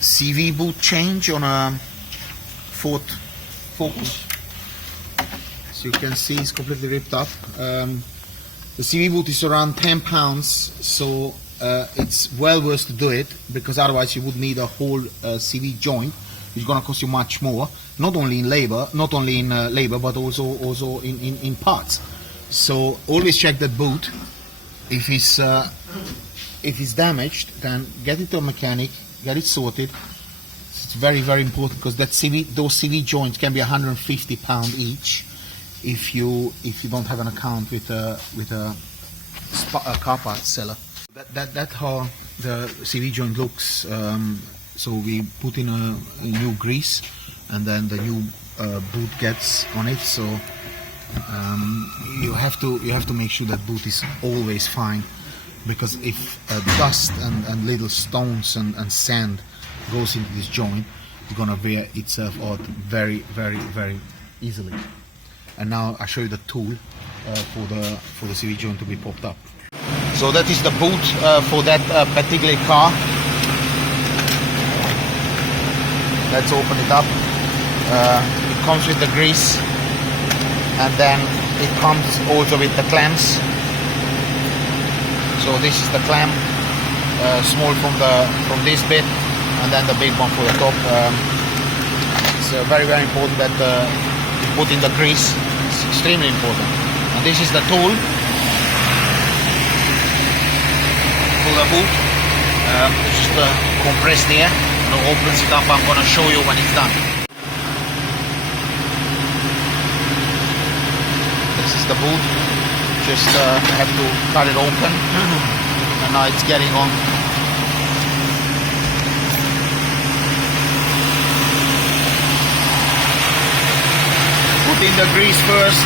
CV boot change on a Ford Focus. As you can see, it's completely ripped up. The CV boot is around 10 pounds, so it's well worth to do it, because otherwise you would need a whole CV joint, which is going to cost you much more, not only in labor, but also in parts. So always check that boot. If it's damaged, then get it to a mechanic, get it sorted. It's very, very important, because those CV joints can be £150 each if you don't have an account with a car parts seller. That's how the CV joint looks. So we put in a new grease, and then the new boot gets on it. So you have to make sure that boot is always fine, because if dust and little stones and sand goes into this joint, it's gonna wear itself out very, very, very easily. And now I show you the tool for the CV joint to be popped up. So that is the boot for that particular car. Let's open it up. It comes with the grease, and then it comes also with the clamps. So this is the clamp, small from this bit, and then the big one for the top. It's very, very important that you put in the grease. It's extremely important. And this is the tool for the boot. It's just compressed air, and it opens it up. I'm going to show you when it's done. This is the boot. Just have to cut it open, and now it's getting on. Put in the grease first.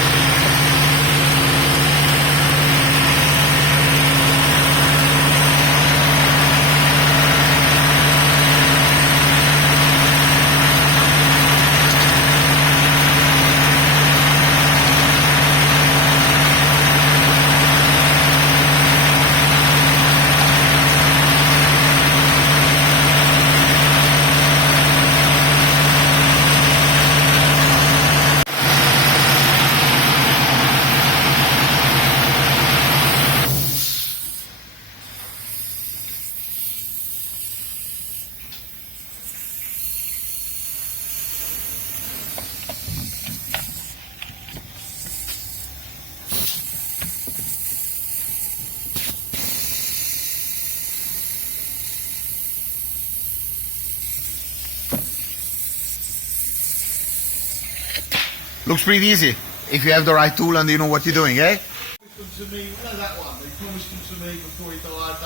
Looks pretty easy if you have the right tool and you know what you're doing, eh? To me, that one. They promised them to me before he died.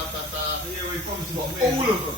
Yeah, we promised them all of them.